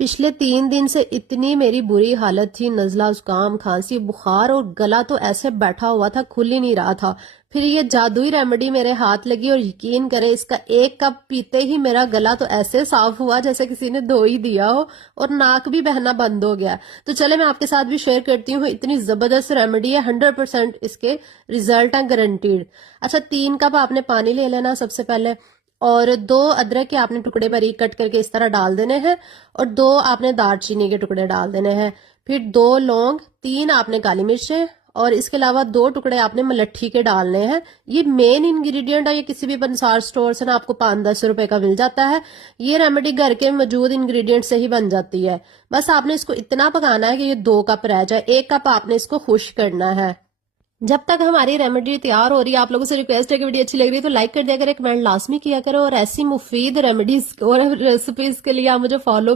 पिछले 3 दिन से इतनी मेरी बुरी हालत थी, नज़ला, जुकाम, खांसी, बुखार और गला तो ऐसे बैठा हुआ था, खुल ही नहीं रहा था। फिर ये जादुई रेमेडी मेरे हाथ लगी और यकीन करें इसका एक कप पीते ही मेरा गला तो ऐसे साफ हुआ जैसे किसी ने धो ही दिया हो, और नाक भी बहना बंद हो गया। तो चले मैं आपके साथ भी शेयर करती हूँ, इतनी जबरदस्त रेमेडी है, 100% इसके रिजल्ट हैं गारंटीड। अच्छा, 3 कप आपने पानी ले लेना सबसे पहले, और 2 अदरक के आपने टुकड़े बारीक कट करके इस तरह डाल देने हैं, और 2 आपने दालचीनी के टुकड़े डाल देने हैं। फिर 2 लौंग, 3 आपने काली मिर्चें, और इसके अलावा 2 टुकड़े आपने मलट्ठी के डालने हैं। ये मेन इंग्रेडिएंट है, ये किसी भी पंसार स्टोर से ना आपको 5-10 रुपए का मिल जाता है। ये रेमेडी घर के मौजूद इंग्रेडिएंट से ही बन जाती है। बस आपने इसको इतना पकाना है कि ये 2 कप रह जाए, 1 कप आपने इसको खुश करना है। जब तक हमारी रेमेडी तैयार हो रही है, आप लोगों से रिक्वेस्ट है कि वीडियो अच्छी लग रही है तो लाइक कर दिया करें, कमेंट लाजमी किया करो, और ऐसी मुफीद रेमेडीज और रेसिपीज के लिए आप मुझे फॉलो